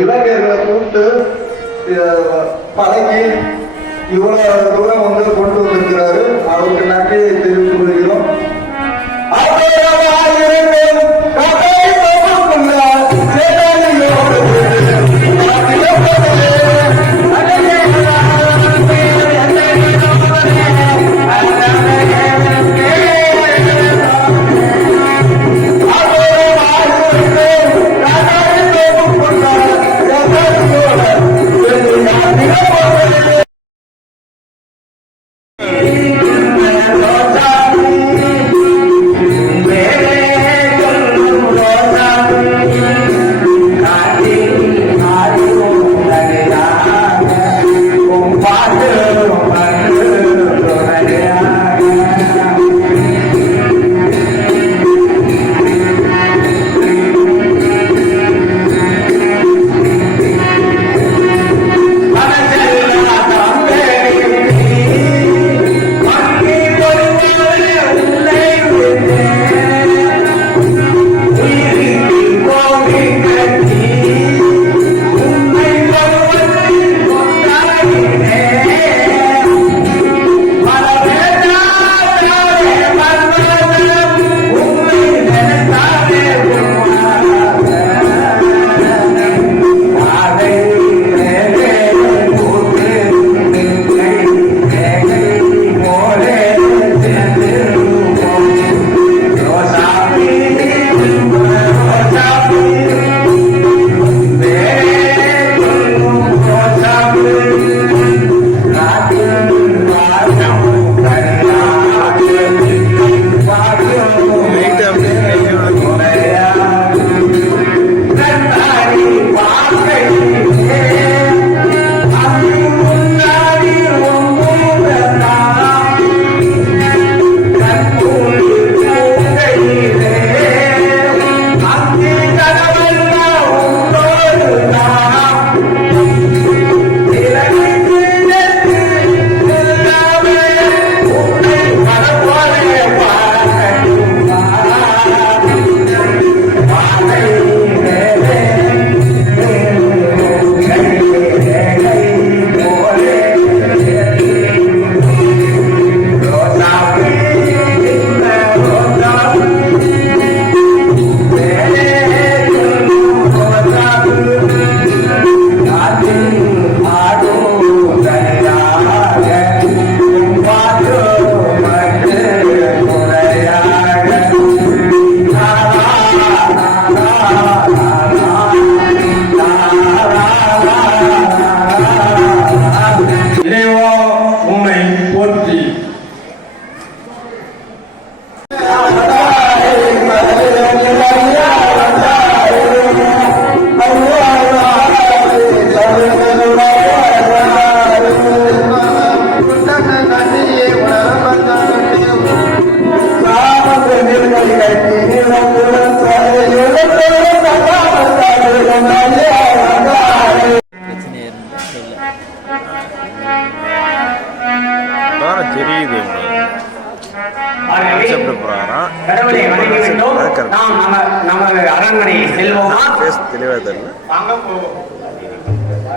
இளைஞர்களை கூப்பிட்டு பழகி இவ்வளவு தூரம் வந்து கொண்டு வந்திருக்கிறாரு. அவருக்கு நன்றியை தெரிவித்துக் கொள்கிறோம்.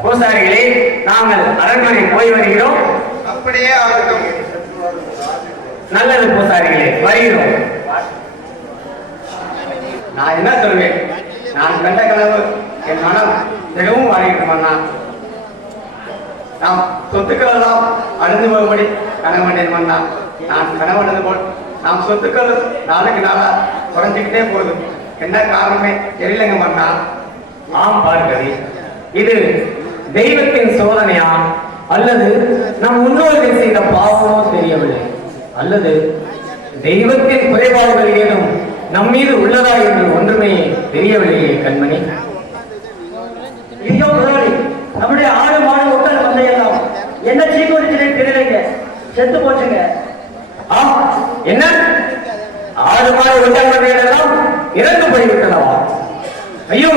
பூசாரிகளே, நாங்கள் அரண்மனை போய் வருகிறோம். அப்படியே ஆகட்டும். நல்லது பூசாரிகளே, வருகிறோம். நான் என்ன சொல்வேன்? நான் கண்ட கனவு என் மனம் மிகவும் மாறிவிட்டோம் அண்ணா. நாம் சொத்துக்கள் எல்லாம் அழிந்து போகும்படி கணவன் மன்னா நான் கணவனது போல் நாம் சொத்துக்கள் நாளுக்கு நாளா குறைஞ்சிக்கிட்டே போகுது. என்ன காரணமே தெரியலங்க மன்னா. ஆம் பார்கவி, இது தெய்வத்தின் சோதனையா அல்லது நம் முன்னோர்கள் செய்த பாவமோ தெரியவில்லை, அல்லது தெய்வத்தின் குறைபாடுகள் ஏதும் நம் மீது உள்ளதா என்று ஒன்றுமே தெரியவில்லையே கண்மணி. ஐயோ முதலாளி, நம்முடைய ஆடு மாடு ஒட்டல் வந்தையெல்லாம் என்ன சீக்கிரத்திலே தெரியலைங்க, செத்து போச்சுங்க. என்ன ஆடு மாடு ஒட்டல் வந்தையெல்லாம் இறந்து போய்விட்டனவா? ஐயோ,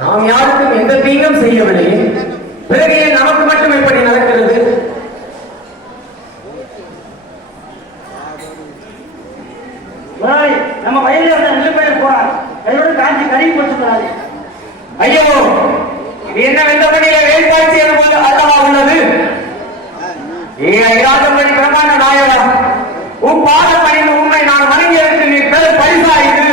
நாம் யாருக்கும் எந்த தீங்கும் செய்யவில்லை, பிறகு ஏன் நமக்கு மட்டும் எப்படி நடக்கிறது? முதலாளி, நம்ம வயலில் இருந்த நெல் பயிர் போறார், கையோடு காஞ்சி கருகி போச்சு முதலாளி. ஐயோ, இது என்ன வெந்தபடியில வேல்பாய்ச்சி என்பது அல்லவா உள்ளது? ஐராதபடி பிரமாண நாயகா, உன் பாத பணிந்து உண்மை நான் வணங்கியதற்கு நீ பெரும் பரிசா இது?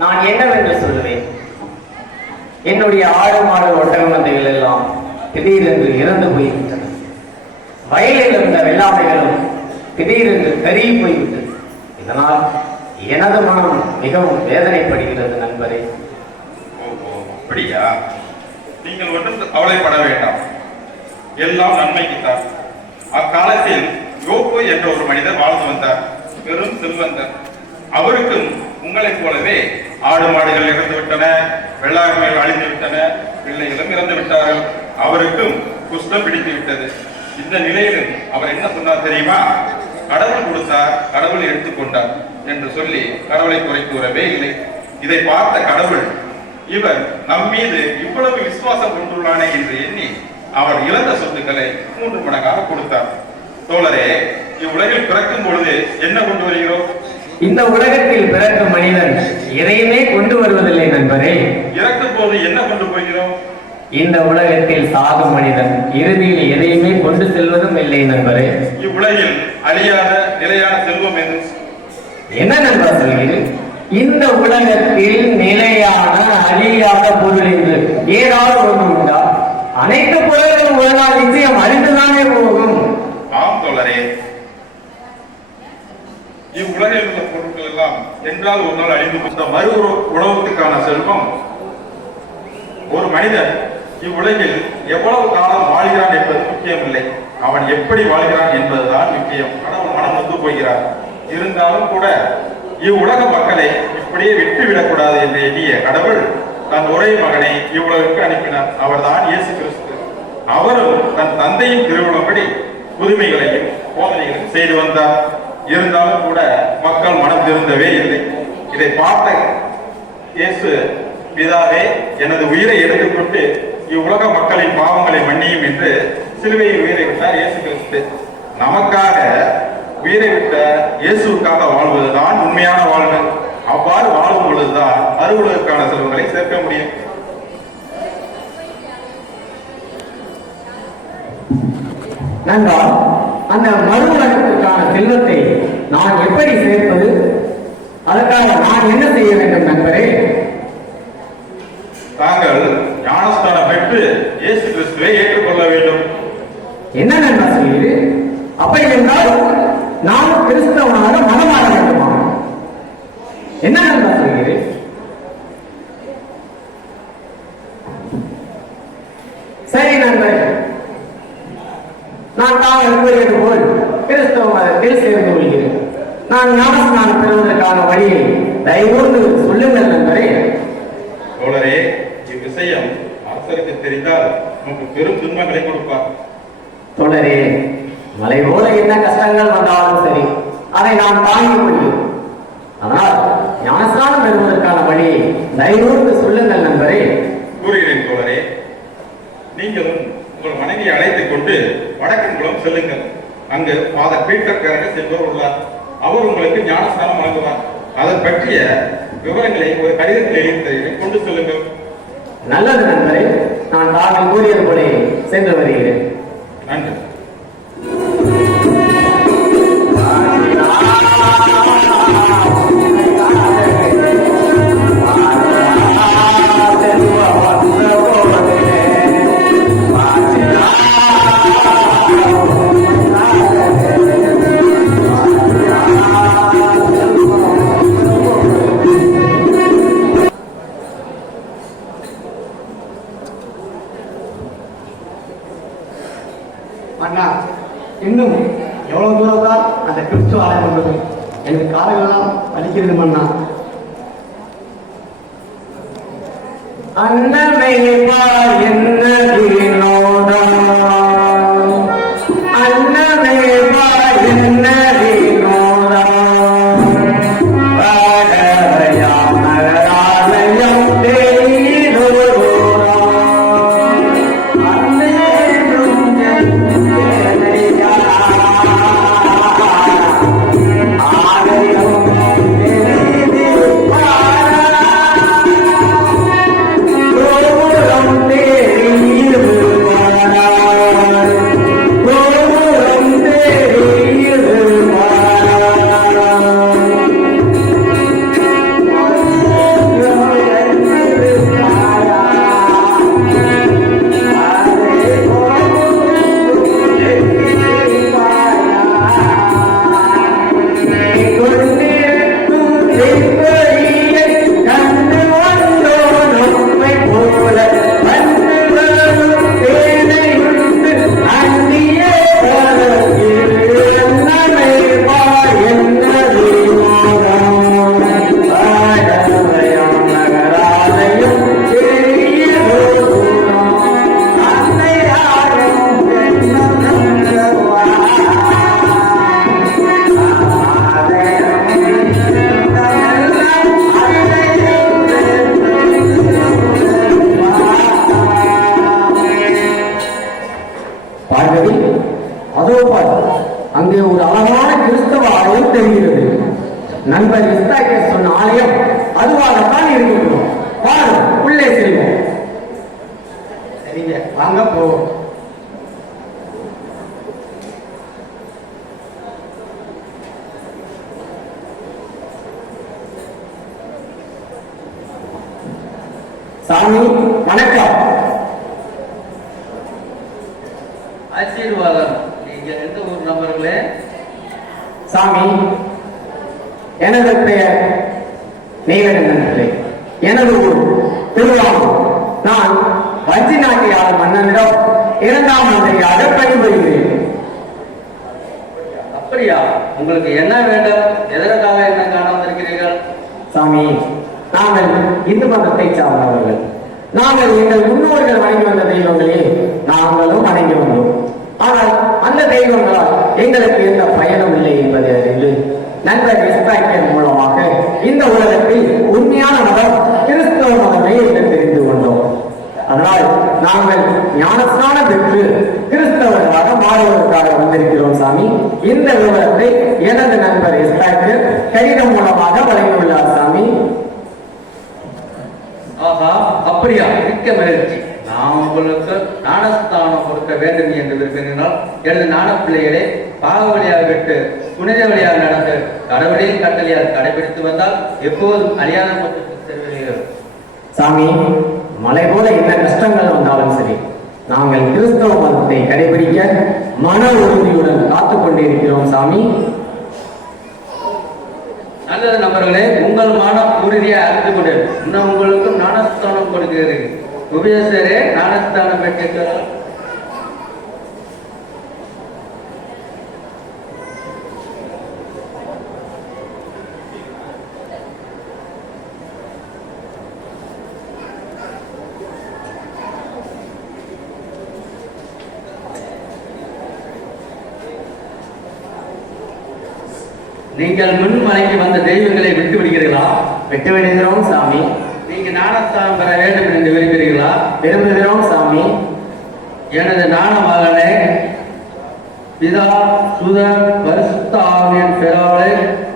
நான் என்னவென்று சொல்லுவேன்? என்னுடைய ஆடு மாடு ஒட்டகம் மந்தைகள் எல்லாம் திடீரென்று இறந்து போய்விட்டன. வயலில் இருந்த வெள்ளாமைகளும் திடீரென்று கருகி போய்விட்டது. இதனால் எனது மனம் மிகவும் வேதனைப்படுகிறது நண்பரே. அப்படியா? நீங்கள் ஒன்றும் கவலைப்பட வேண்டாம், எல்லாம் நன்மைக்குத்தான். அக்காலத்தில் யோப்பு என்ற ஒரு மனிதர் வாழ்ந்து வந்தார், பெரும் செல்வந்தர். அவருக்கும் உங்களைப் போலவே ஆடு மாடுகள் இறந்து விட்டன, வெள்ளாமைகள் அழிந்து விட்டன, பிள்ளைகளும் இறந்து விட்டார்கள். அவருக்கும் குஷ்டம் பிடித்து விட்டது. இந்த நிலையிலும் அவர் என்ன சொன்னார் தெரியுமா? கடவுள் கொடுத்தார், கடவுள் எடுத்துக்கொண்டார் என்று சொல்லி கடவுளை குறை கூறவே இல்லை. இதை பார்த்த கடவுள், இவர் நம் மீது இவ்வளவு விசுவாசம் கொண்டுள்ளானே என்று எண்ணி அவர் இழந்த சொத்துக்களை 3 மடங்காக கொடுத்தார். தோழரே, இவ்வுலகில் பிறக்கும் பொழுது என்ன கொண்டு வருகிறோம்? இந்த உலகத்தில் பிறக்கும் மனிதன் எதையுமே கொண்டு வருவதில்லை நண்பரே. இறக்கும் போது என்ன கொண்டு போகிறோம்? இந்த உலகத்தில் சாகும் மனிதன் இறுதியில் எதையுமே கொண்டு செல்வதும் இல்லை நண்பரே. இவ்வுலகில் அழியாத நிலையான செல்வம் எது? என்ன நண்பர் சொல்கிறீர்கள்? இந்த உலகத்தில் நிலையான அழியாத பொருள் என்று ஏதாவது ஒன்று உண்டா? அனைத்து பொருள்களும் ஒரு நாள் எல்லாம் என்றால் ஒரு நாள் அழிந்து இந்த மறு உலகத்துக்கான செல்வம் ஒரு மனிதன் இவ்வுலகில் எவ்வளவு காலம் வாழ்கிறான் என்பது முக்கியமில்லை, அவன் எப்படி வாழ்கிறான் என்பதுதான் முக்கியம். கடவுள் மனம் வந்து போகிறார். இருந்தாலும் கூட இவ்வுலக மக்களை இப்படியே விட்டுவிடக்கூடாது என்று எண்ணிய கடவுள் தன் ஒரே மகனை இவ்வுலகுக்கு அனுப்பினார். அவர்தான் இயேசு கிறிஸ்து. அவரும் தன் தந்தையின் திருவிழம்படி புதுமைகளையும் போதனைகளையும் செய்து வந்தார். இருந்தாலும் கூட மக்கள் மனம் திருந்தவே இல்லை. இதை பார்த்த இயேசு, பிதாவே, எனது உயிரை எடுத்துக்கொண்டு இவ்வுலக மக்களின் பாவங்களை மன்னியும் என்று சிலுவையில் உயிரை விட்டார் இயேசு கிறிஸ்து. நமக்காக உயிரை விட்ட இயேசுக்காக வாழ்வதுதான் உண்மையான வாழ்வு. அவ்வாறு வாழும் பொழுதுதான் அருவுலகுக்கான செல்வங்களை சேர்க்க முடியும். நண்பா, அந்த மறுவுலகத்திற்கான செல்வத்தை நான் எப்படி சேர்ப்பது? அதற்காக நான் என்ன செய்ய வேண்டும் நண்பரே? தாங்கள் ஞானஸ்தானம் பெற்று இயேசு கிறிஸ்துவை ஏற்றுக்கொள்ள வேண்டும். என்ன நண்பா சொல்லுது? அப்படி என்றால் நான் கிறிஸ்தவனாக மனமாற வேண்டுமா? என்ன நண்பா சொல்லுது? சரி நண்பரே, நான் தாங்கள் கூறியது போல் கிறிஸ்தவ மதத்தில் சேர்ந்து கொள்கிறேன். நான் ஞானஸ்நானம் பெறுவதற்கான வழியை தயவுந்து சொல்லுங்கள் நண்பரே. தோழரே, இவ்விஷயம் அரசருக்கு தெரிந்தால் நமக்கு பெரும் துன்பங்களை கொடுப்பார். தோழரே, மலை போல என்ன கஷ்டங்கள் வந்தாலும் சரி, அதை நான் தாங்கிக் கொள்கிறேன். ஆனால் ஞானஸ்நானம் பெறுவதற்கான வழியை தயவுந்து சொல்லுங்கள் நண்பரே. கூறுகிறேன் தோழரே, நீங்களும் உங்கள் மனைவியை அழைத்துக் கொண்டு வடக்கன்குளம் செல்லுங்கள். அங்கு ஃபாதர் பீட்டர் கரங்க செல்வர் உள்ளார். அவர் உங்களுக்கு ஞானஸ்நானம் வழங்குவார். அதை பற்றிய விவரங்களை ஒரு கடிதத்தில் எழுதி கொண்டு செல்லுங்கள். நல்லது நண்பரே, நான் தாங்கள் கூறியது போல சென்று வருகிறேன். நன்றி. அண்ணா, இன்னும் எவ்வளவு தூரம் தான் அந்த கிறிஸ்துவ ஆலயம் உள்ளது? எனக்கு காலங்களெல்லாம் வலிக்கிறது மன்னா. அண்ணனை என்ன வினோதம், அண்ணனை என்ன வினோதம், ராகவயாம் நகராலயம் தேரோரம், அன்னேற்றும் ஜெயஜெயா, ஆலயம் அங்கே ஒரு அழகான கிறிஸ்தவ ஆலயம் தெரிகிறது. நண்பர் இஸ்தாக்கர் சொன்ன ஆலயம் அதுவாகத்தான் இருக்கிறோம். வாங்க உள்ளே செல்வோம். சரிங்க, வாங்க போவோம். சாமி வணக்கம். ஆசீர்வாதம். நீங்க எந்த ஊர் நபர்களே? சாமி, எனது பெயர் நீலகண்டன் பிள்ளை. எனது ஊர் திருவாரூர். நான் வஞ்சி நாட்டை ஆளும் மன்னனிடம் 2ஆம் மந்திரியாக பணிபுரிகிறேன். அப்படியா? உங்களுக்கு என்ன வேண்டும்? எதற்காக என்ன காண வந்திருக்கிறீர்கள்? சாமி, நாங்கள் இந்து மதத்தை சார்ந்தவர்கள். நாங்கள் எங்கள் முன்னோர்கள் வணங்கி வந்த தெய்வங்களே நாங்களும் வணங்கி வந்தோம். ஆனால் அந்த தெய்வங்களால் எங்களுக்கு எந்த பயனும் இல்லை என்பதை அறிந்து நண்பர் இஸ்ராயல் மூலமாக இந்த உலகத்தில் உண்மையான மதம் கிறிஸ்தவ மதமே என்று தெரிந்து கொண்டோம். அதனால் நாங்கள் ஞானஸ்நான பெற்று கிறிஸ்தவர்களாக மாறுவதற்காக வந்திருக்கிறோம் சாமி. இந்த விவரத்தை எனது நண்பர் இஸ்ராயல் கடிதம் மூலமாக வழங்கியுள்ளார் சாமி. ஆஹா, அப்படியா? மிக்க மகிழ்ச்சி. நான் உங்களுக்கு ஞானஸ்தானம் கொடுக்க வேண்டும் என்று விரும்பினால் எனது ஞான பிள்ளைகளே பாகவழியாக விட்டு புனித வழியாக நடந்து கடவுளின் கட்டளையால் கடைபிடித்து வந்தால் எப்போதும் அழியாத மொத்தத்தில் செல்வீர்கள். சாமி, மலை போல என்ன கஷ்டங்கள் வந்தாலும் சரி, நாங்கள் கிறிஸ்தவ மதத்தை கடைபிடிக்க மன உறுதியுடன் காத்துக் கொண்டிருக்கிறோம் சாமி. நல்லது நண்பர்களே, உங்கள் மனம் உறுதியை அறிந்து கொண்டு இன்னும் உங்களுக்கு ஞானஸ்தானம் கொடுக்கிறது. உபதேசரே ஞானஸ்தானம் பெற்றிருக்கிறார். நீங்கள் முன்மலைக்கு வந்த தெய்வங்களை விட்டு விடுகிறீர்களா? விட்டு விடுகிறோம் சாமி. நீங்க ஞானஸ்தானம் பெற வேண்டும் என்று விரும்புகிறீர்களா? விரும்புகிறோம் சாமி. எனது ஞான மகனே, பிதா சுதன் பரிசுத்த ஆவியின் பெறாவலை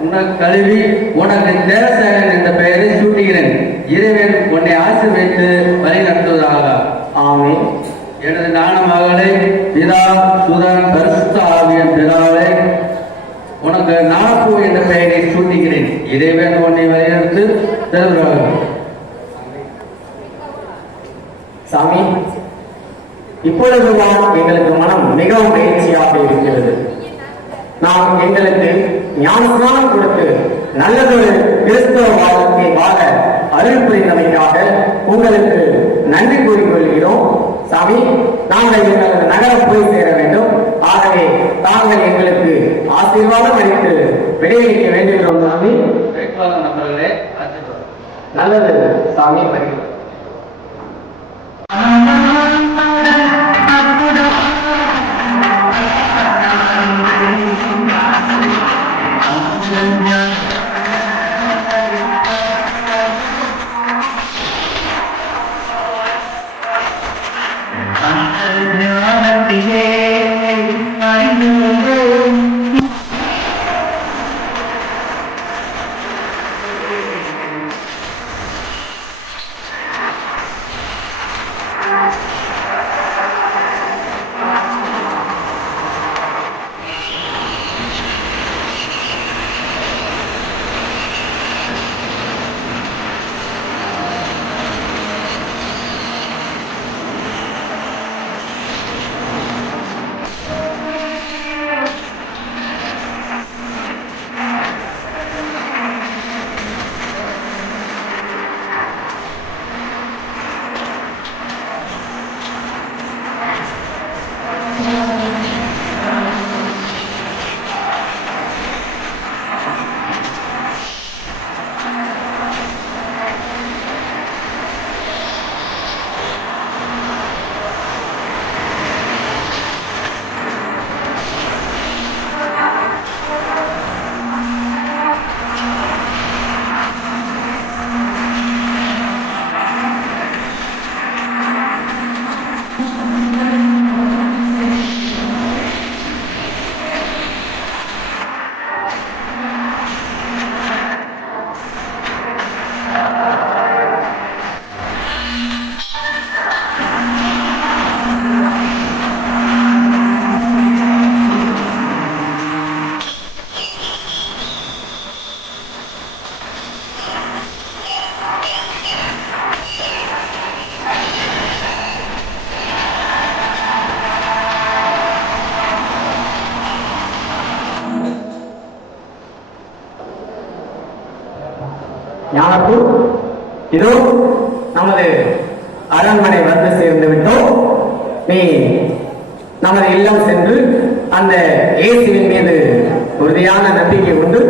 உனக்கு கழுவி உனக்கு தேவசேகரன் என்ற பெயரை சூட்டுகிறேன். இறைவன் உன்னை ஆசீர்வதித்து வழி நடத்துவதாக. ஆமென். எனது ஞான மகளே, பிதா சுதன் பரிசுத்த ஆவியின் பெறாவலை உனக்கு நாப்பு என்ற பெயரை சூட்டுகிறேன். இறைவன் உன்னை வழிநடத்து தருகிறார். சாமி, இப்பொழுதுதான் எங்களுக்கு மனம் மிகவும் மகிழ்ச்சியாக இருக்கிறது. நாம் எங்களுக்கு ஞானஸ்நானம் கொடுத்து நல்லதொரு கிறிஸ்தவ வாழ்க்கை வாழ அருள் புரிந்தமைக்காக உங்களுக்கு நன்றி கூறிக்கொள்கிறோம் சாமி. நாங்கள் எங்களது நகரம் போய் சேர வேண்டும். ஆகவே தாங்கள் எங்களுக்கு ஆசீர்வாதம் அளித்து விடையளிக்க வேண்டுகிறோம் சாமி. நண்பர்களே, நல்லது சாமி. வருகிறோம். ஞானப்பூர், இதோ நமது அரண்மனை வந்து சேர்ந்து விட்டோம். நீ நமது இல்லம் சென்று அந்த இயேசுவின் மீது உறுதியான நம்பிக்கை கொண்டு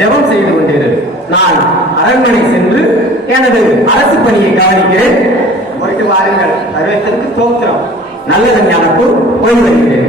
ஜெபம் செய்து கொண்டிரு. நான் அரண்மனை சென்று எனது அரசு பணியை கவனிக்கிறேன். போயிட்டு வாருங்கள். சர்வேசருக்கு தோற்றம். நல்லது ஞானப்பூர், போய் வருகிறேன்.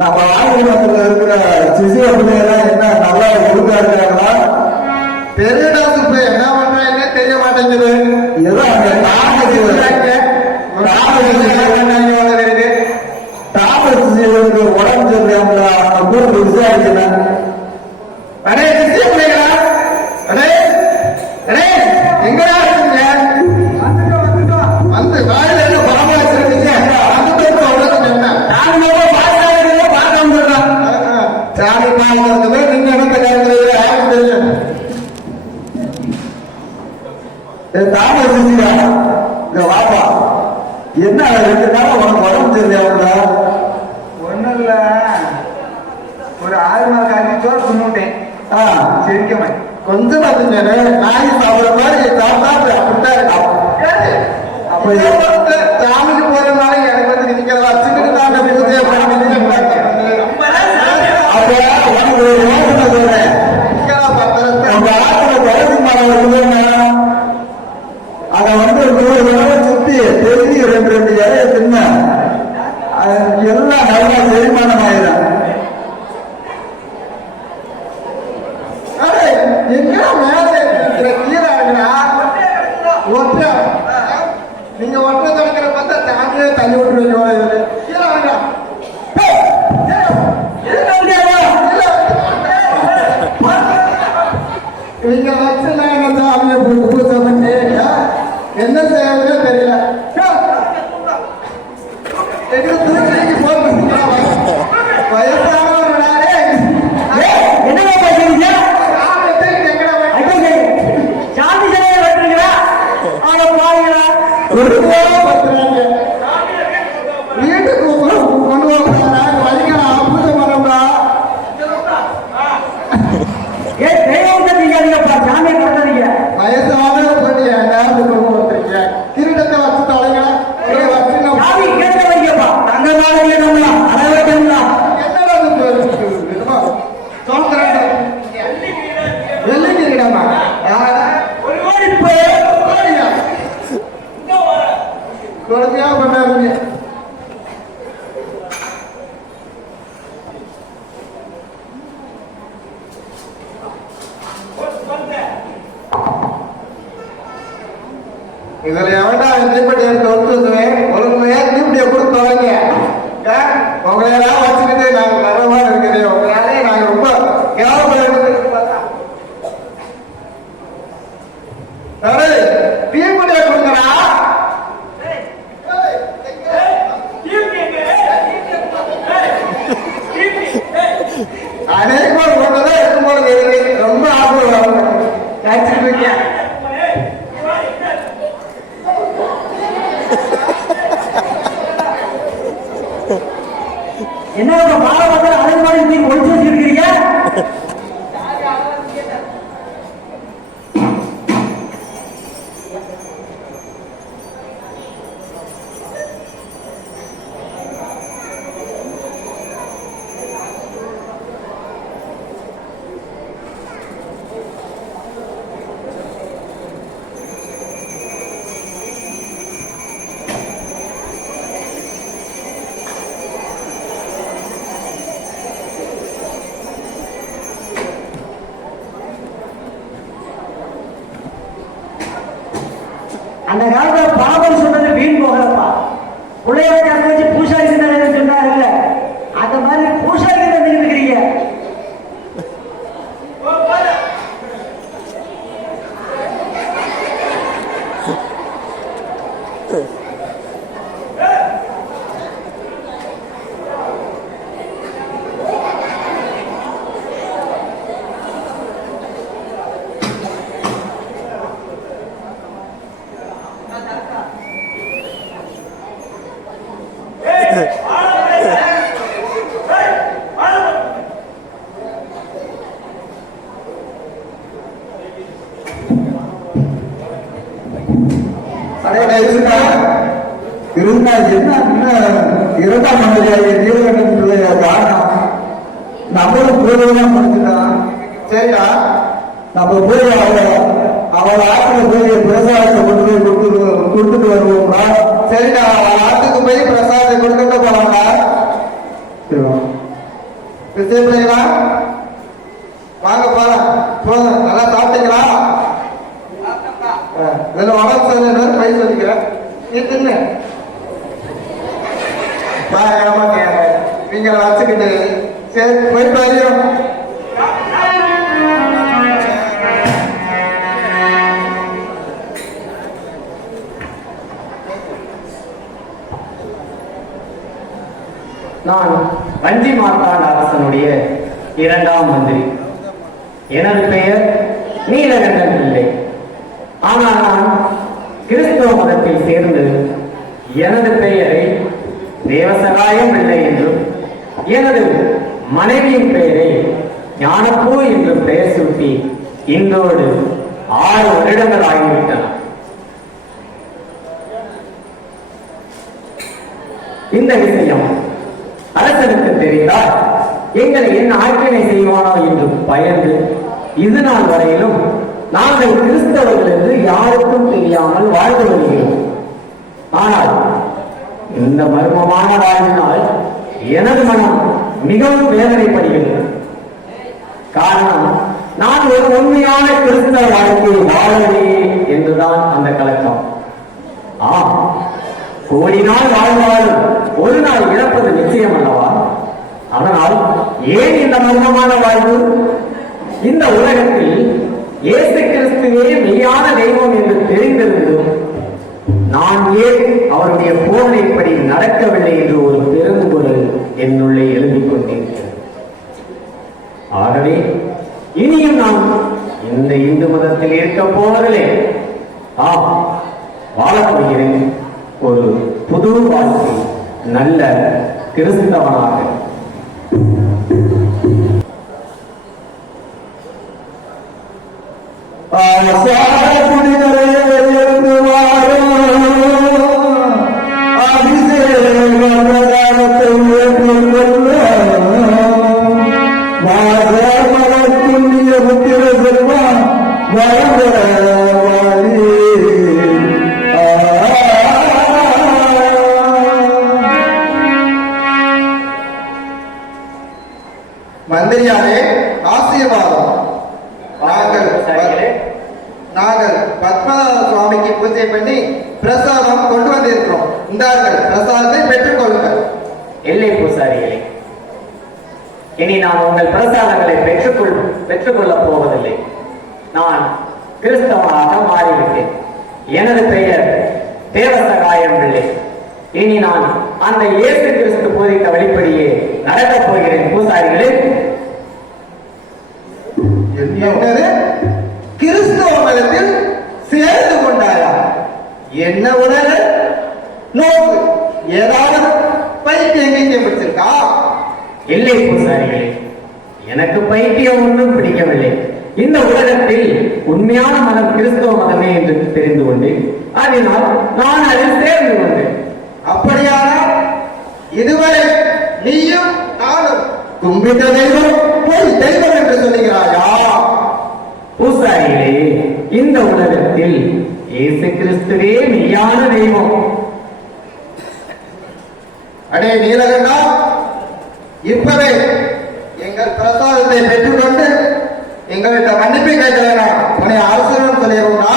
நம்ம ஆசிரமத்தில் இருக்கிற சிசு பிள்ளைகள்லாம் என்ன நல்லா ஒழுங்கா இருக்காங்களா? பெருடாசு போய் என்ன பண்றாங்க தெரிய மாட்டேங்குது. ஏதோ அந்த தாமசிக்கு உடம்பு சரியாமல அவங்க கூட விசாரிக்கிறேன். அடே சிசு பிள்ளைகளா, அடே அடே எங்கடா இருக்கீங்க? வந்து வாயில இருக்க பாம்பு வச்சிருக்கீங்க. சாமி பாவம் நீங்க என்ன தெரியும்? தாமசியா இங்க வாப்பா. என்ன 2 நாள் உனக்கு உடம்பு சரியாமல? ஒண்ணும் இல்ல, ஒரு 6 மாதம் காய்ச்சி சோறு தின்னுட்டேன். சிரிக்கமா கொஞ்சம் நாய் சாப்பிடுற மாதிரி சாப்பிட்டா அப்படித்தான் இருக்கும். அப்ப சாமிக்கு போறதுனால எனக்கு வந்து நிக்கிறதா சின்ன அத வந்து 100 தடவை சுத்தி தெரிஞ்சு 2 இலைய தின்ன எல்லாம் நல்லா செரிமானம் ஆயிடும். எங்க மேலே கீழே ஒற்ற நீங்க ஒற்ற தொடக்கிற பார்த்தா தாங்களே தள்ளி விட்டுருவீங்க. கீழே வாங்க. நீங்க வச்சுனா என்ன சாமியை போட்டு பூஜை பண்ணி என்ன செய்யறதுன்னு தெரியல. எங்க தூக்கி போட்டு வயசானவர்களாலே என்ன பேசுறீங்க? சாந்தி சிலையை வெட்டுறீங்களா? ஆனா பாருங்களா, வீட்டுக்கு கொண்டு போகிறாங்க வலிங்களா பூஜை பண்ணா. ஏன் தெய்வம் நீங்க சாமியை படுத்துறீங்க? வயசான பண்ணி நேரத்துக்கு கொண்டு வந்துருக்கீங்க. கிரீடத்தை வச்சு தலைங்களா சாமி கேட்க வைக்கப்பா. தங்க மாதிரி நம்மளாம் அரை வைக்கலாம். வெள்ளி கிரீடமா? ஒரு கோடி கொடுமையா பண்ணாருங்க. இதுல எவன்டா தீப்பெட்டி எடுத்து வந்துருக்குவேன். ஒழுங்கையா தீப்பெட்டியை கொடுத்து தொலைங்க. உங்களையெல்லாம் வச்சுக்கிட்டு நாங்க கர்வமா இருக்குது. உங்களாலே நாங்க ரொம்ப கேவலப்பட்டு தீப்பெட்டியை கொடுங்கடா. அநேகமா கொண்டதான் இருக்கும்போது ரொம்ப ஆர்வம் கேட்டுட்டு இருக்கேன். என்ன பால வந்து அதே மாதிரி நீங்க ஒழிச்சு வச்சிருக்கீங்க? அந்த காலத்துல பாபர் சொன்னது வீண் போகலப்பா. பிள்ளையோட வச்சு பூசாரி சொன்னாரு இல்ல, அந்த மாதிரி பூசாரி நின்றுக்கிறீங்க. இருந்தா என்ன இரண்டாம் நம்மளும் பூர்வம் முடிச்சுட்டான். சரிடா, நம்ம போய் அவள் ஆற்றுல போய் பிரசாதத்தை கொண்டு போய் கொடுத்துட்டு வருவோம்டா. சரிடா, அவள் ஆற்றுக்கு போய் பிரசாதத்தை கொடுத்துட்டு போலாம்டா. பிள்ளைங்களா வாங்க போலாம். போதும், நல்லா சாப்பிட்டீங்களா? இதுல வளர்ச்சி பை சொல்லிக்கிறேன். நீ தின்னு நீங்க வச்சுக்கிட்டு சரி போயிட்டு வரையும். நான் வஞ்சி மார்த்தாண்ட அரசனுடைய இரண்டாம் மந்திரி. எனது பெயர் நீலகண்டன் பிள்ளை. ஆனால் நான் கிறிஸ்தவ மதத்தில் சேர்ந்து எனது பெயரை தேவசகாயம் பிள்ளை என்றும் எனது மனைவியின் பெயரை ஞானப்பூ என்றும் பெயர் சூட்டி இன்றோடு 6 வருடங்கள் ஆகிவிட்டன. இந்த விஷயம் அரசனுக்கு தெரிந்தால் எங்களை என்ன ஆக்கினை செய்வானோ என்று பயந்து இது நாள் வரையிலும் நாங்கள் கிறிஸ்தவர்கள் என்று யாருக்கும் தெரியாமல் வாழ்ந்து வருகிறோம். ஆனால் இந்த மர்மமான வாழ்வினால் எனது மனம் மிகவும் வேதனைப்படுகிறது. காரணம், நான் ஒரு உண்மையான கிறிஸ்தவ வாழ்க்கையை வாழவே என்றுதான் அந்த கலக்கம். கோடி நாள் வாழ்ந்தாலும் ஒரு நாள் இழப்பது நிச்சயம் அல்லவா? அதனால் ஏன் இந்த மர்மமான வாழ்வு? இந்த உலகத்தில் இயேசு கிறிஸ்துவே மெய்யான தெய்வம் என்று தெரிந்திருந்தும் நான் ஏன் அவருடைய போதனைப்படி நடக்கவில்லை என்று ஒரு பெருங்குரல் என்னுள்ளே எழுதிக் கொண்டிருக்கிறது. ஆகவே இனியும் நான் இந்த இந்து மதத்தில் இருக்க போவதில்லை. வாழப்போகிறேன் ஒரு புது வாழ்க்கை, நல்ல கிறிஸ்தவனாக. மந்திரியாரே, ஆசீர்வாதம். நாங்கள் பத்மநாத சுவாமிக்கு பூஜை பண்ணி பிரசாதம் கொண்டு வந்திருக்கிறோம். இந்தார்கள், பிரசாதத்தை பெற்றுக் கொள்ளுங்கள். இல்லை பூசாரிகளே, இனி நான் உங்கள் பிரசாதங்களை பெற்றுக்கொள்ளப் போவதில்லை. நான் கிறிஸ்தவனாக மாறிவிட்டேன். எனது பெயர் தேவசகாயம் பிள்ளை. இனி நான் அந்த இயேசு கிறிஸ்து போதித்த வழிப்படியே நடக்கப் போகிறேன். பூசாரிகளே, என்னது கிறிஸ்தவ மதத்தில் சேர்ந்து கொண்டாயா? என்ன உணர்வு? நோக்கு, ஏதாவது பைத்தியம் எங்கே பிடிச்சிருக்கா? இல்லை பூசாரிகளே, எனக்கு பைத்தியம் ஒன்றும் பிடிக்கவில்லை. இந்த உலகத்தில் உண்மையான மதம் கிறிஸ்தவ மதமே என்று தெரிந்து கொண்டேன். அதனால் நான் அதில் சேர்ந்து கொண்டேன். அப்படியானால் இதுவரை நீயும் நானும் கும்பிட்ட தெய்வம் போய் தெய்வம் என்று சொல்லுகிறாயா? பூசாரிகளே, இந்த உலகத்தில் இயேசு கிறிஸ்துவே மெய்யான தெய்வம். அடே நீலகண்டா, இப்பவே எங்கள் பிரசாதத்தை பெற்றுக்கொண்டு எங்கள்கிட்ட மன்னிப்பு கேட்கலாம். உன்னை அரசன் சொல்லிடுவோம்னா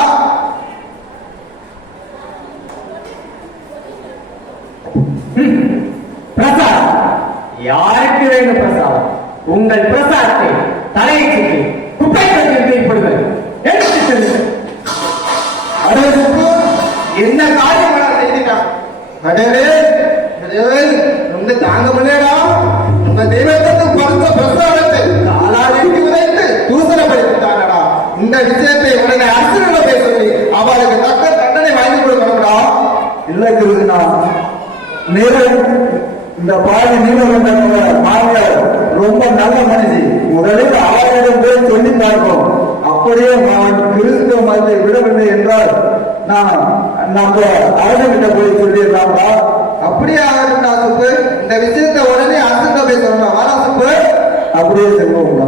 இந்த பாதி நீலகண்ட மாமியார் ரொம்ப நல்ல மனுஷி. முதலில் அவரிடம் போய் சொல்லி பார்ப்போம். அப்படியே நான் கிறிஸ்துவ மதத்தை விடவில்லை என்றால் நான் நம்ம அரசங்கிட்ட போய் சொல்லிடலாம்ப்பா. அப்படியே ஆகட்டும் சுப்பு. இந்த விஷயத்தை உடனே அரசுகிட்ட போய் சொல்லலாம். வாரா சுப்பு. அப்படியே சொல்லுவோம்ப்பா.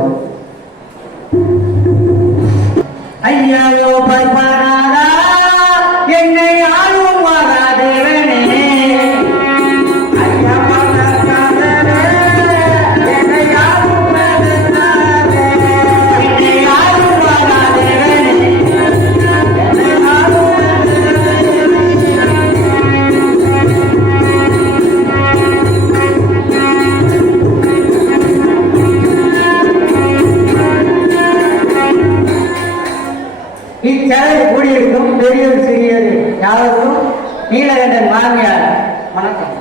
ஐயோ பரப்பனாரா என்னை ஆளும் மகாதேவனே, ஐயா பரப்பனாரா என்னை ஆளும் மகாதேவனே, என்னை ஆளும் மகாதேவனே, என்னை ஆளும் இச்செயல் கூடியிருக்கும் பெரியது சிறியது யாருக்கும் நீலகண்டன் மாமியார் வணக்கம்.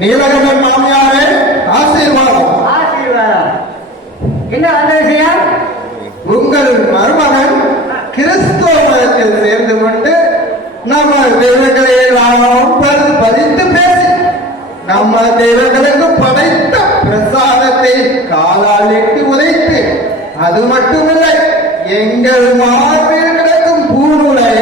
நீலகண்டன் மாமியாரே, ஆசீர்வாதம். ஆசீர்வாதம். என்ன வந்த விஷயம்? உங்கள் மருமகன் கிறிஸ்துவ மதத்தில் சேர்ந்து கொண்டு நம்ம தெய்வங்களை எல்லாம் பதித்து பேசி நம்ம தெய்வங்களுக்கு படைத்த பிரசாதத்தை காலால் எட்டி உதைத்து, அது மட்டுமில்லை எங்கள் மார்பில் கிடக்கும் பூநூலை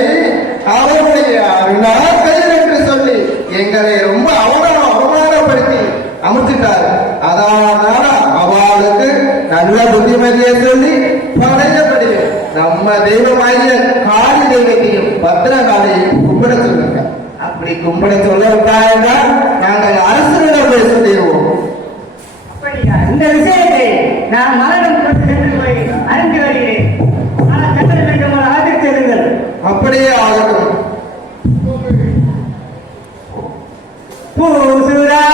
அவருடைய அருணாக்கையில் என்று சொல்லி எங்களை ரொம்ப அவமானப்படுத்தி அமைச்சிட்டார். அதனால அவளுக்கு நல்ல புத்திமதியை சொல்லி படையப்படி நம்ம தெய்வமாகிய காளி தெய்வத்தையும் பத்திரகாளியையும் கும்பிட சொல்லுங்க. அப்படி கும்பிட சொல்ல விட்டாங்கன்னா நாங்கள் அரசனிடம் போய் சொல்லிடுவோம். அப்படியா? இந்த விஷயத்தை நான் மரணம் கொண்டு சென்று போய் அறிந்து வருகிறேன். ஆனால் சென்று வேண்டும் ஆதிர் செல்லுங்கள். அப்படியே ஆகட்டும். பூசுரா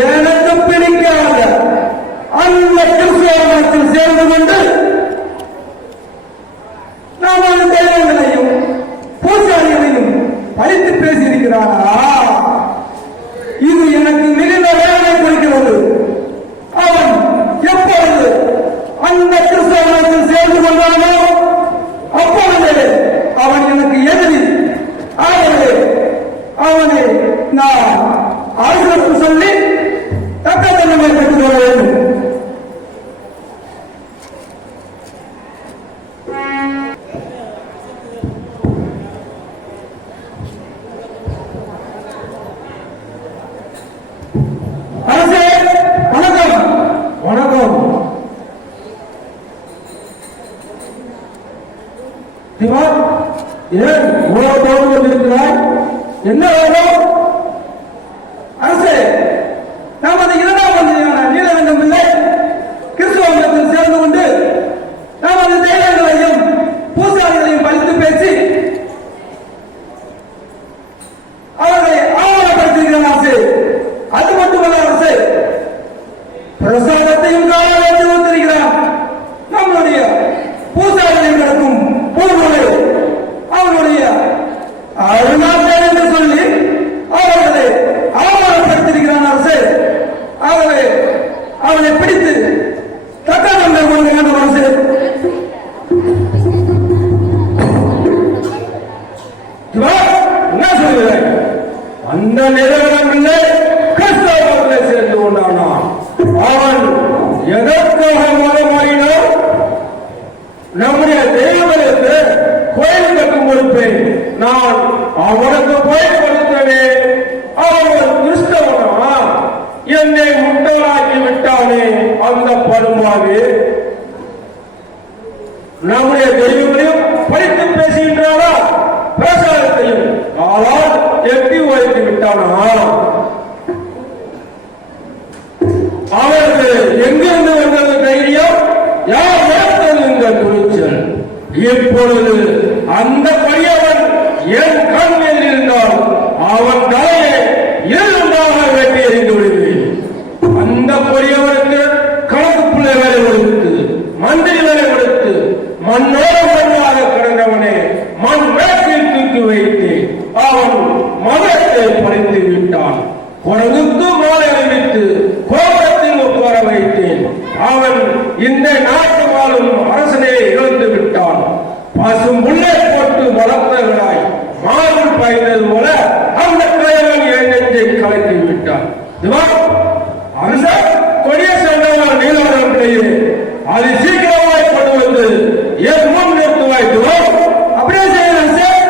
எனக்கு பிடிக்காத அந்த கிறிஸ்தவத்தில் சேர்ந்து கொண்டு நாம் அந்த தெய்வங்களையும் பூசாரிகளையும் பழித்து பேசியிருக்கிறானா? இது எனக்கு மிகுந்த வேதனை கொடுக்கிறது. அவன் எப்பொழுது அந்த கிறிஸ்தவத்தில் சேர்ந்து கொண்டானோ அப்பொழுது அவன் எனக்கு எதிரி. ஆகவே அவனை நான் ஆசிரியருக்கு சொல்லி தக்க தண்டனை பெற்றுக் கொள்ள வேண்டும். அரசே வணக்கம். வணக்கம். சிவா, ஏன் இவ்வளவு தோல்வி இருக்கிறாய்? என்ன வேணும்? அரசே, நமது இரண்டாம் மந்திரியான நீலகண்டம் பிள்ளை கிறிஸ்துவத்தில் சேர்ந்து கொண்டு நமது தெய்வங்களையும் பூசாரிகளையும் பழித்து பேசி அவர்களை அவமானப்படுத்துகிறான் அரசே. அது மட்டுமல்ல அரசே, பிரசாதத்தையும் காவல் வந்திருக்கிறான். நம்முடைய பூசாரிகள் நடக்கும் பூர்வலை அவனுடைய அருணாச்சல் என்று சொல்லி அவர்களை அவமானப்படுத்தியிருக்கிறான் அரசே. ஆகவே அவனை பிடித்து தக்க தண்டனை கொடுக்க வேண்டும் அரசே. என்ன சொல்கிறாய்? அந்த நிறுவனம் இல்லை கிறிஸ்தவத்தை சேர்ந்து கொண்டானான். அவன் எதற்காக மூலமாயினான்? நம்முடைய தெய்வங்களுக்கு கோயில் கட்டும் பொறுப்பை நான் அவனுக்கு போய் கொடுத்தனே. அவன் கிறிஸ்தவனா? என்னை முட்டாளாக்கி விட்டானே அந்த பருமாவே. நம்முடைய தெய்வங்களையும் படித்து பேசுகின்றானா? பிரசாரத்தையும் காலால் எட்டி உழைத்து விட்டானா? அவருக்கு எங்கிருந்து வந்தது தைரியம்? யார் ஏற்பது இந்த துணிச்சல்? இப்பொழுது அந்த பையவன் என் கண்ணில் இருந்தால் அவன் தலையை இரண்டாக வெட்டி எறிந்து விடுவேன். அந்த பெரியவனுக்கு கணக்கு பிள்ளை வேலை கொடுத்து மந்திரி வேலை கொடுத்து மண்ணோடு மண்ணாக கிடந்தவனே மண் மேற்கில் தூக்கி வைத்து அவன் மதத்தை பறித்து விட்டான். குரங்குக்கு மாலை அணிவித்து கோபத்தில் உட்கார வைத்தேன். அவன் இந்த நாட்டு வாழும் அரசனை இழந்து விட்டான். பசும் முள்ளை போட்டு வளர்த்தவர்களாய் மாறும் பாய்ந்தது போல அந்த கிழவன் என் நெஞ்சை கலக்கி விட்டான். அரசர் கொடிய சென்றவர் நீலவரம் பிள்ளையே, அது சீக்கிரமாய் கொண்டு வந்து என் முன் நிறுத்துவாய். அப்படியே செய்யணும் சார்.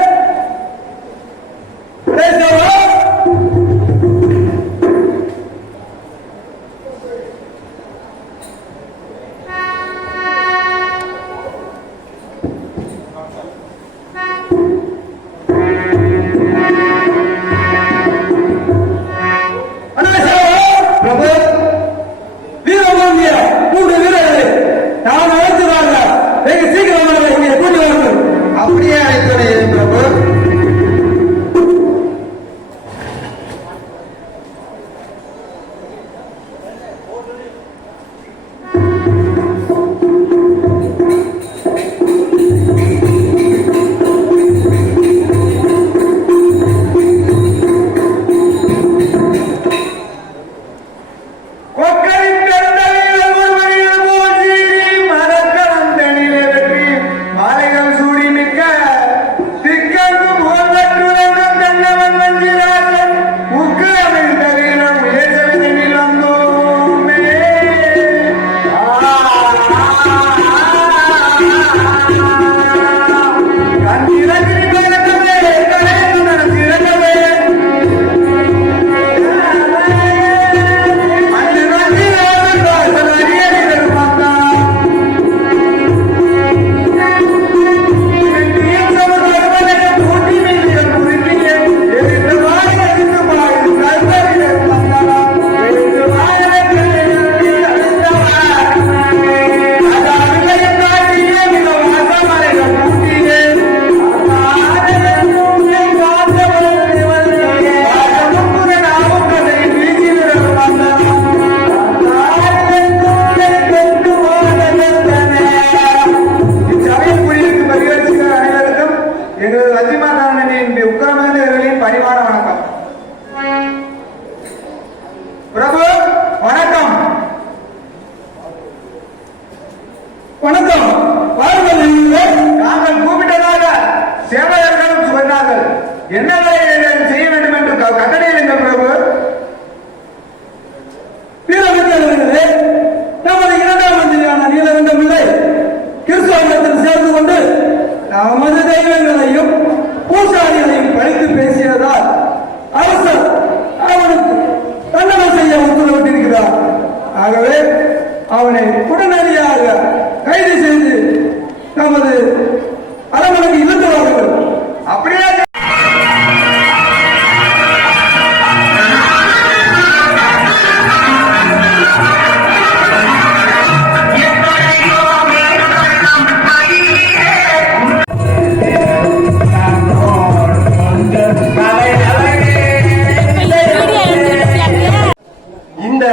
பிரபு வணக்கம். வணக்கம். வாருங்கள். நாங்கள் கூப்பிட்டதாக சேவையர்களும் சொன்னார்கள். என்ன வேலை செய்ய வேண்டும் என்று கட்டளையிடுங்கள் பிரபு. வீரமிக்கவர்களே, நமது இரண்டாம் மந்திரியான நீலகண்ட பிள்ளை கிறிஸ்தவத்தில் சேர்ந்து கொண்டு நமது தெய்வங்களையும் பூசாரிகளையும் பழித்து பேசியதால் அரசர் அவனுக்கு தண்டனை செய்ய உத்தரவிட்டிருக்கிறார். ஆகவே அவனை உடனடியாக கைது செய்து நமது அரண்மனைக்கு இழுத்து வாருங்கள். அப்படியே இந்த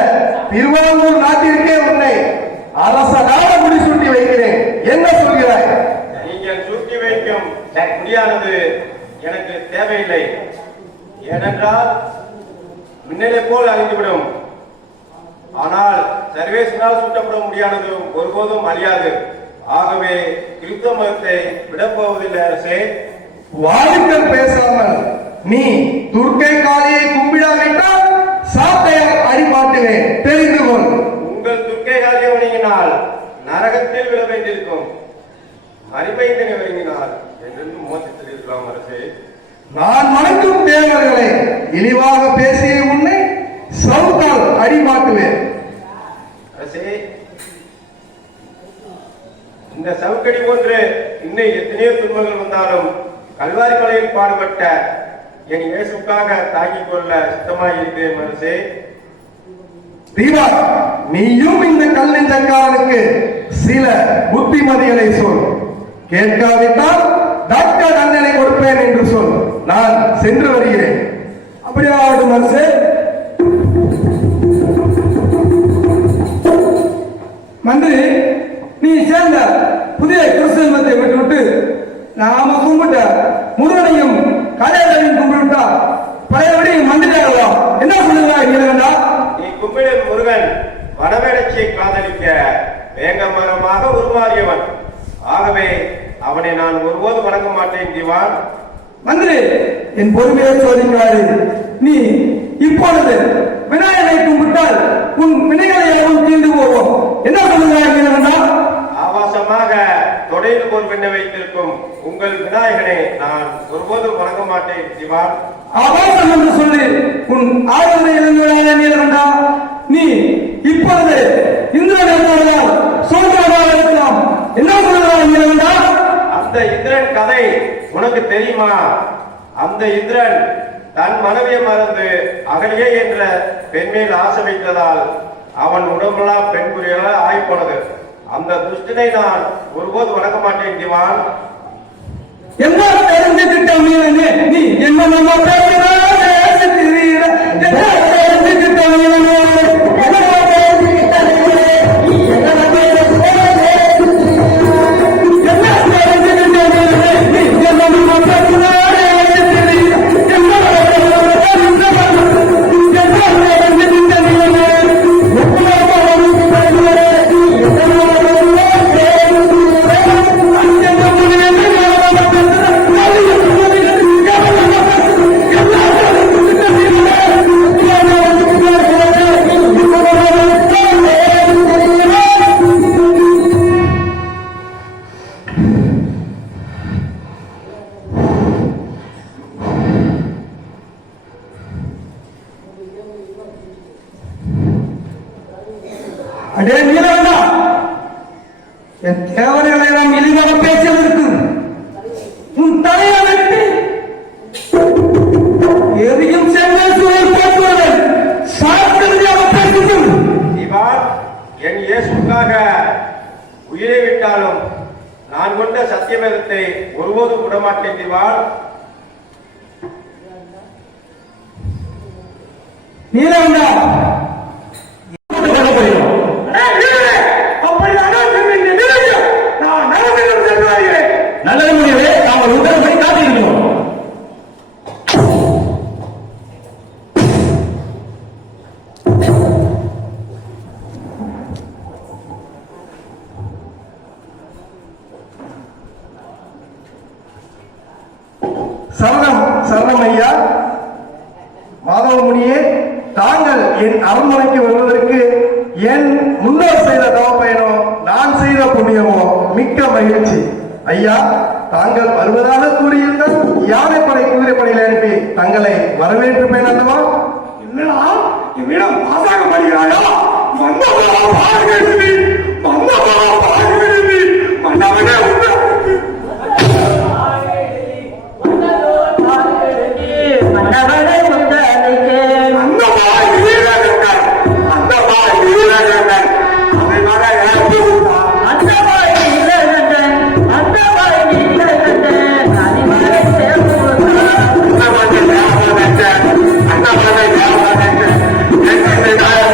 திருவாரூர் நாட்டிற்கே உன்னை அரசனாக முடிசூட்டி வைக்கிறேன். என்ன சொல்கிறாய்? நீங்கள் சூட்டி வைக்கும் முடியானது எனக்கு தேவையில்லை. ஏனென்றால் மின்னலை போல் அழிந்துவிடும். ஆனால் சர்வேசனால் சூட்டப்பட முடியானது ஒருபோதும் அழியாது. ஆகவே கிறிஸ்தவ மதத்தை விடப்போவதில்லை அரசே. வாருங்கள் பேசாமல். நீ துர்க்கை காளியை கும்பிடாவிட்டால் சாத்தையை அடிமாட்டுவேன். தெரிந்து கொள். உங்கள் துர்க்கை காலியை வணங்கினால் நரகத்தில் விழ வேண்டியிருக்கும். மறிப்பைந்தனை வணங்கினால் என்றென்றும் மோசத்தில் இருக்கலாம் அரசே. நான் வணங்கும் தேவர்களை இழிவாக பேசிய உன்னை சவுத்தால் அடிமாட்டுவேன். அரசே, இந்த சவுக்கடி போன்று இன்னும் எத்தனையோ துன்பங்கள் வந்தாலும் கல்வாரி மலையில் பாடுபட்ட என் இயேசுக்காக தாங்கிக் கொள்ள சித்தமாக இருக்கிறேன் அரசே. தீபா, நீயும் இந்த கல் நெஞ்சக்காரனுக்கு சில புத்திமதிகளை சொல். கேட்காவிட்டால் டாக்டர் தண்டனை கொடுப்பேன் என்று சொல். நான் சென்று வருகிறேன். அப்படியே ஆகட்டும் அரசே. மந்திரி, நீ சேர்ந்த புதிய கிறிஸ்தவத்தை விட்டுவிட்டு நாம கும்பிட்ட முருகனையும் கலையரையும் கும்பிட்டா பழையபடி மந்திரியாகலாம். என்ன சொல்லுவாய் நீலகண்டா? நீ கும்பிடும் முருகன் வனவேடச்சியை காதலிக்க வேங்கமரமாக உருமாறியவன். ஆகவே அவனை நான் ஒருபோது வணங்க மாட்டேன் திவான். மந்திரி, என் பொறுமையை சோதிக்காது. நீ இப்பொழுது விநாயகரை கும்பிட்டால் உன் வினைகளை எல்லாம் தீர்ந்து போவோம். என்ன சொல்லுவாய் நீலகண்டா? ஆபாசமாக தொடையில் ஒரு பெண்ணை வைத்திருக்கும் உங்கள் விநாயகனை நான் ஒருபோதும் வணங்க மாட்டேன் திவான். ஆபாசம் என்று சொல்லி உன் ஆயுத இளங்குழாய நீலகண்டா, நீ இப்பொழுது இந்திரன் சோதரமாக இருக்கலாம். என்ன சொல்லுவாய் நீலகண்டா? அந்த இந்திரன் கதை உனக்கு தெரியுமா? அந்த இந்திரன் தன் மனைவியை மறந்து அகலியே என்ற பெண்மேல் ஆசை வைத்ததால் அவன் உடம்பெல்லாம் பெண் குறியெல்லாம் ஆய்ப்போனது. அந்த துஷ்டனை நான் ஒருபோது வணங்க மாட்டேன் திவான். என்ன தெரிஞ்சுக்கிட்ட நீ என்ன நம்ம அடே நீலகண்டா, என் தேவர்களை நாம் இழிவாக பேசுவதற்கு உன் தலையை வெட்டி எதையும் பேசுவதை சாத்திரமாக பேசும். திவான், என் இயேசுக்காக உயிரை விட்டாலும் நான் கொண்ட சத்தியவேதத்தை ஒருபோதும் விடமாட்டேன் திவான். நீலகண்டா, நல்ல முடிவே நாங்கள் உடலை காத்திருக்கிறோம். மாதவமுனியே, தாங்கள் என் அரண்மனைக்கு வருவதற்கு என் முன்னோர் செய்த தவப்பயனோ நான் செய்த புண்ணியமோ மிக்க மகிழ்ச்சி. ஐயா, தாங்கள் வருவதாக கூறியிருந்தால் யானைப்படை குதிரைப்படையில் அனுப்பி தங்களை வரவேற்றுப்பேன் அல்லவா? என்னடா இவ்விடம் பாசாக படுகிறாயா? மன்னவனா பாடுகிறது, மன்னவனா பாடுகிறது, மன்னவனே உண்டு. மன்னவனே உண்டனுக்கு அந்தமா வீரர்கள், அந்தமா வீரர்கள், அதை வர ஏற்பி விட்டார். அந்த வாய் இல்லகண்டன், அந்த வாய் இல்லகண்டன், அடிமலை சேர்ந்து அந்தமனை தேவனென்று, அந்தமனை தேவனென்று, என்ன செய்தார்?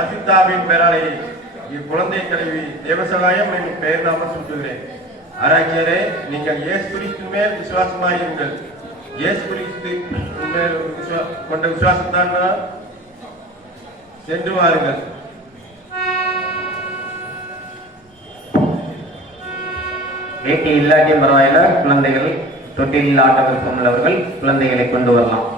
அஜித்தாவின் பெயராலே இக்குழந்தை கல்வி தேவசகாயம் என்னும் பெயர் நாம சுட்டுகிறேன். ஆராய்ச்சியரே, நீங்கள் இயேசு கிறிஸ்து மேல் விசுவாசமாயிருங்கள். இயேசு கிறிஸ்து மேல் கொண்ட விசுவாசத்தான் சென்று வாருங்கள். வேட்டி இல்லாட்டியும் பரவாயில்ல, குழந்தைகள் தொட்டிலில் ஆட்ட விருப்பம் உள்ளவர்கள் குழந்தைகளை கொண்டு வரலாம்.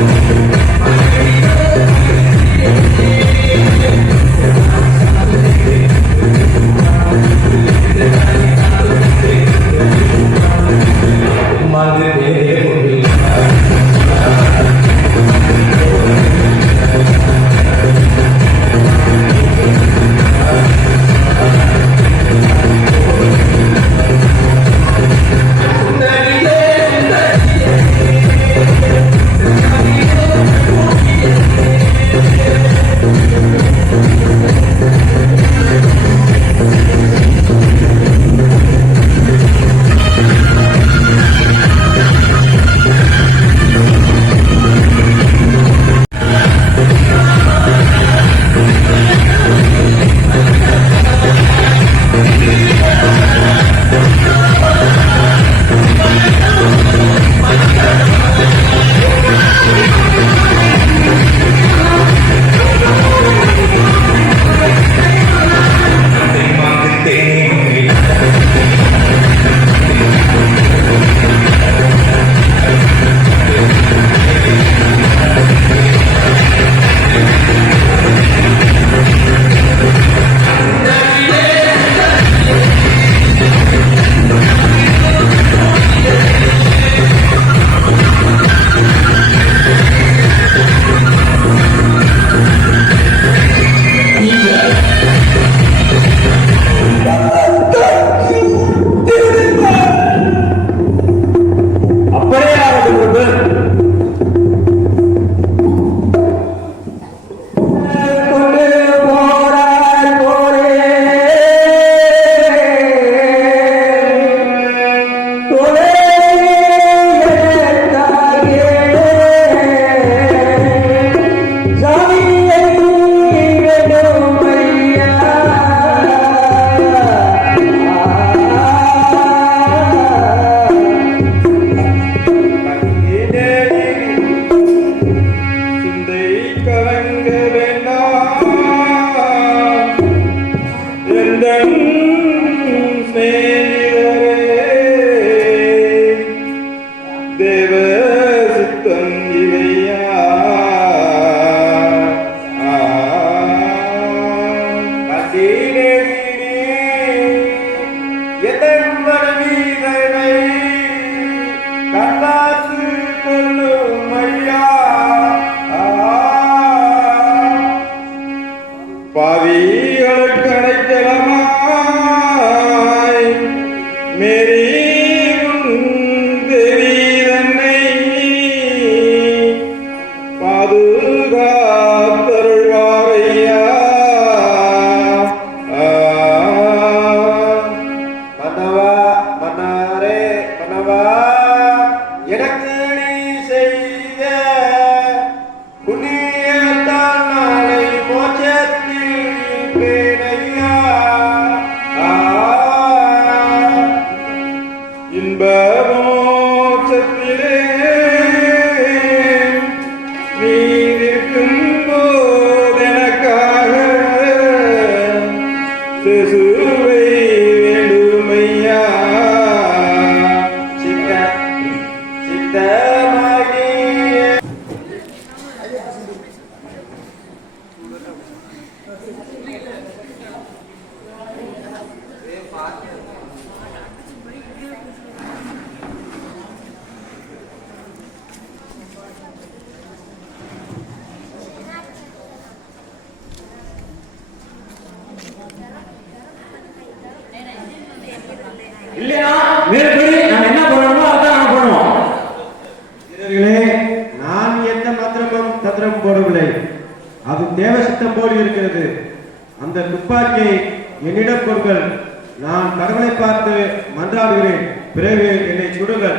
Thank you. பாதுகாத்தருள்வாரையா. மன்னவா, மன்னாரே மன்னவா, எனக்கு நீ செய்த புண்ணியத்தால் நாளை மோட்சத்தில் இருப்பேனையா. இன்ப மோட்சத்திலே நீரிருக்கும் போதெனக்காக சிசுவை வேண்டுமையா. சித்தமாகி இல்லையா மேற்படி நம்ம என்ன பண்ணணுமோ அதான் நம்ம பண்ணுவோம். வீரர்களே, நான் எந்த மந்திரமும் தந்திரம் போடவில்லை. அது தேவ சித்தம் போல் இருக்கிறது. அந்த துப்பாக்கியை என்னிடம் கொடுங்கள். நான் கடவுளை பார்த்து மன்றாடுகிறேன். பிறகு என்னை சுடுங்கள்.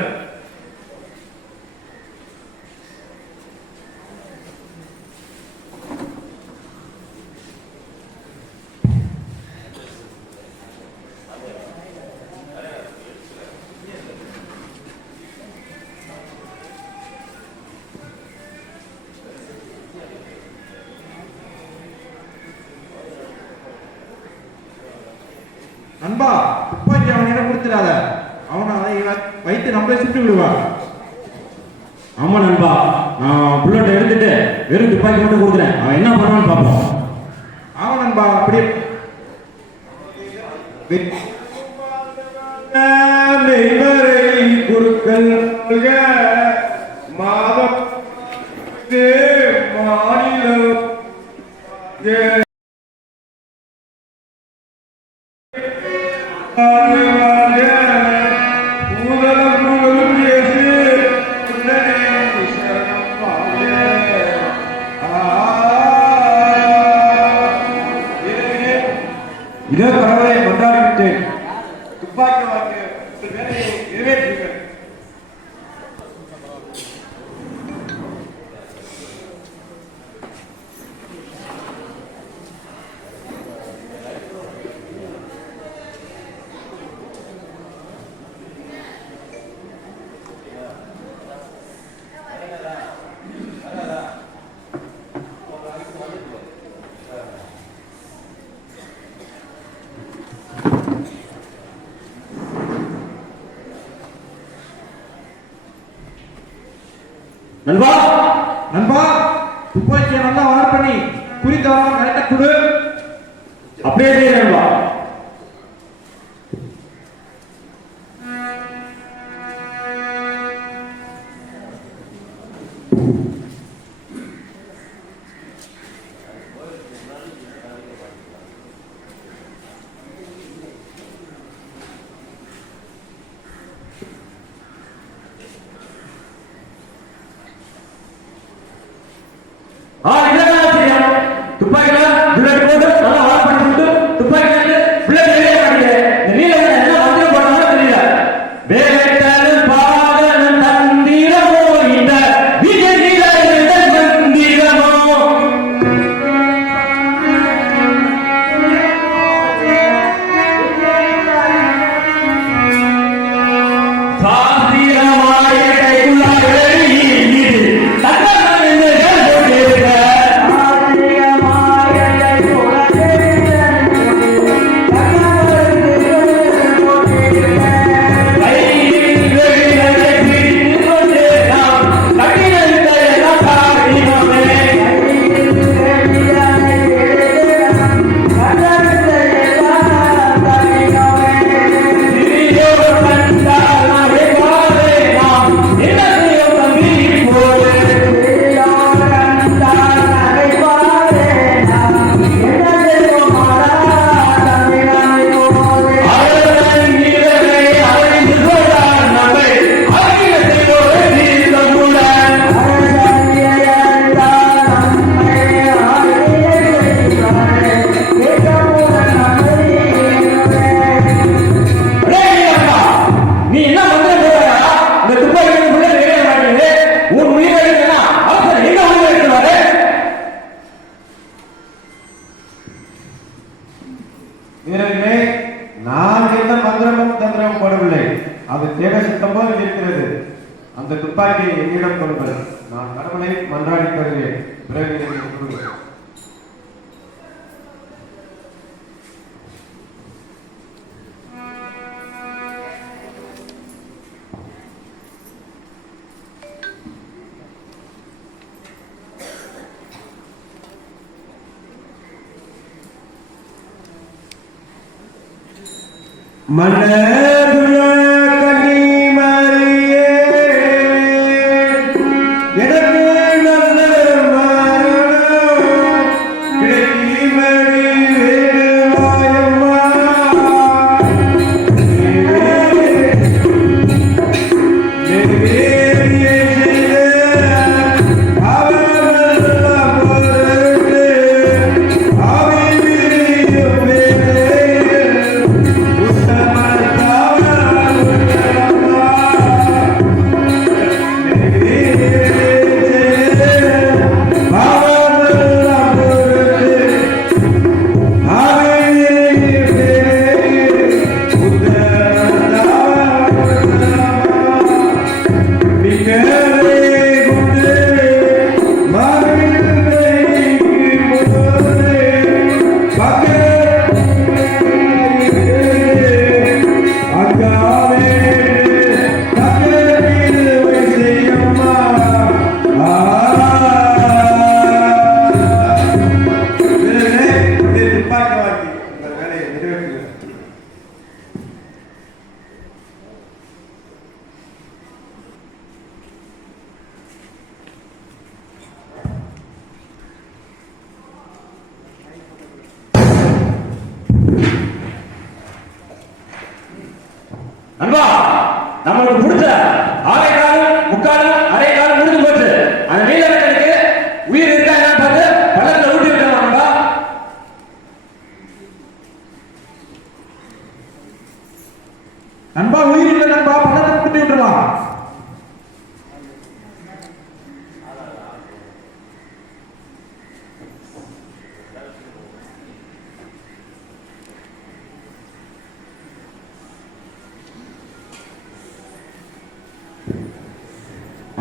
நண்பா, துப்பாக்கி அவனிடம் கொடுத்துடாத. அவனை வைத்து நம்மளே சுட்டு விடுவான். ஆமா நண்பா, நான் புல்லட்டை எடுத்துட்டு வெறும் துப்பாக்கி மட்டும் கொடுக்குறேன். அவன் என்ன பண்ணுவான்னு பார்ப்போம். ஆமா நண்பா, அப்படியே குருக்கள் மாதம் மாநிலம் இதே கடவுளை கொண்டாடிவிட்டேன். துப்பாக்கி வாக்கு வேலையை நிறைவேற்றுங்கள். நண்பா நண்பா, துப்பாக்கியை நல்லா வார் பண்ணி குறித்தவரம் கரெக்டா கொடு. அப்படியே செய்ய நண்பா. துப்பாக்கில புல்லட் போட்டு நல்லா வார் பண்ணி விட்டு துப்பாக்கி புல்லட் வெளியே காட்டுங்க. இந்த நீல என்ன மந்திரம் போட்டாலும் தெரியல. வேலைத்தல் பாதன் தந்திரமோ இந்த விஜய் துப்பாக்கியை என்னிடம் கொடுங்கள். நான் கடவுளை மன்றாடி தருகிறேன். பிறகு எனக்கு கொடுங்கள். மன்னருடைய கன்னிமரியே, எனக்கு நல்ல மரணம் கிடைக்கும்படி வேண்டுவாயம்மா. நெருங்கிய செய்த அவர்கள் பொருட்டு ஆவி விரியும் வேளையில் நண்பா, நம்மளுக்கு பிடிச்ச ஆலை காலம், முக்காலம், அரை காலம் முடிஞ்சு போச்சு. அந்த நீலவேட்டனுக்கு உயிர் இருக்கா என்னன்னு பார்த்து பள்ளத்துல ஊட்டி விட்டுறலாம் நண்பா. நண்பா, உயிர் இல்லை நண்பா, பள்ளத்துல ஊட்டி விட்டுறலாம்.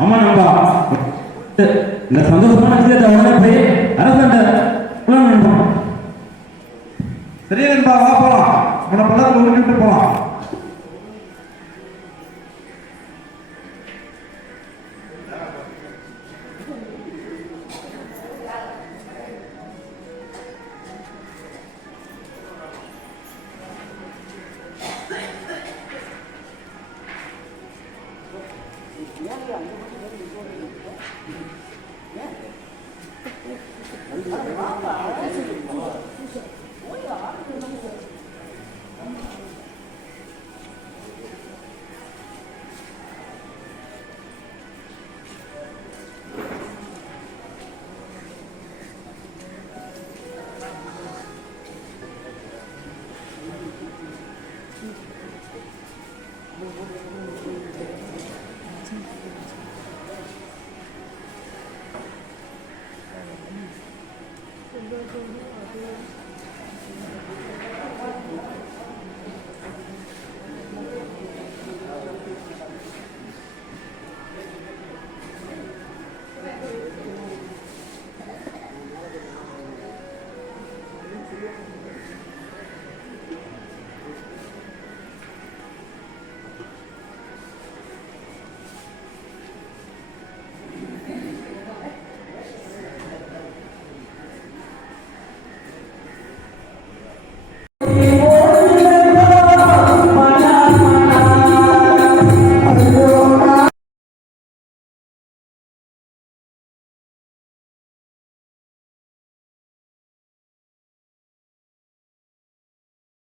ஆமா நண்பா, இந்த சந்தோஷமான விஷயத்தை உடனே போய் அரசாண்ட நண்பா. சரி நண்பா, வா போலாம். உன பள்ளத்துல ஊட்டிட்டு போலாம். Thank you.